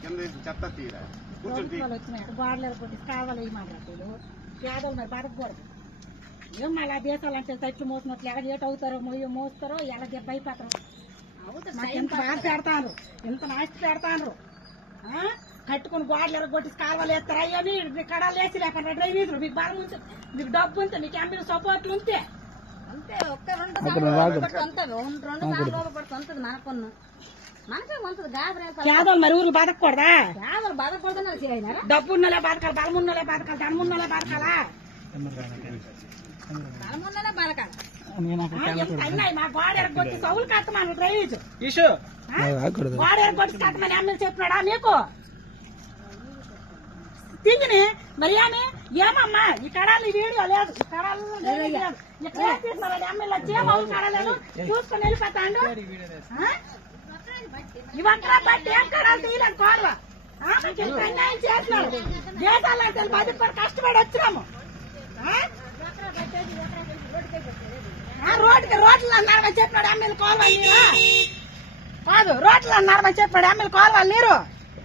కింద చెత్త తీరా వచ్చినాయి గోడలు కొట్టి కావాలి మాట్లాడుతూ పేదలు మరి బతకూడదు ఏం మళ్ళీ దేశాలు అంటే చెట్లు మోసినట్లు ఎలా ఏట అవుతారో మోస్తారో ఎలా దెబ్బ అయిపోతారో ఎంత బాధ పెడతాను ఎంత నాస్తి పెడతాను కట్టుకుని గోడలు ఎరగొట్టి కాలువలు వేస్తారు అయ్యని కడాలు వేసి లేకపోతే డ్రైనేజీలు మీకు బలం ఉంటే మీకు డబ్బు ఉంటే మీకు ఎంపీలు సపోర్ట్లు ఉంటే అంతే ఒక్క 2 సార్లు పడుతుంది 2 సార్లు పడుతుంది మనకున్న మనకే ఉంటుంది పేదలు మరి ఊరు బతకూడదా పేదలు బతకూడదని డబ్బు ఉన్నలే బతకాలి బలం ఉన్నలే బతకాలి ధనం ఉన్నలే బతకాలా బలమున్నలే బతకాలి అన్నాయి మా గోడ ఎరగొట్టి సౌలు కట్టమని డ్రైనేజ్ గోడ ఎరగొట్టి కట్టమని ఎమ్మెల్యే చెప్పినాడా నీకు తింగిని మరి ఏమమ్మా ఈ కడాలు వీడియో లేదు ఈ కడాలు ఇక్కడ తీసినాడు ఎమ్మెల్యే చేమలు కడలేదు చూసుకుని వెళ్ళిపోతాడు ఇవంతా బట్టి ఏం కడాలు తీయలేదు కోడవ అన్యాయం చేసినాడు దేశాలు బతుకుని కష్టపడి వచ్చినాము రోడ్లు అన్నారని చెప్పినాడు ఎమ్మెల్యే కోల్వాలి నీరు కాదు రోడ్లు అన్నారని చెప్పినాడు ఎమ్మెల్యే కోల్వాలి నీరు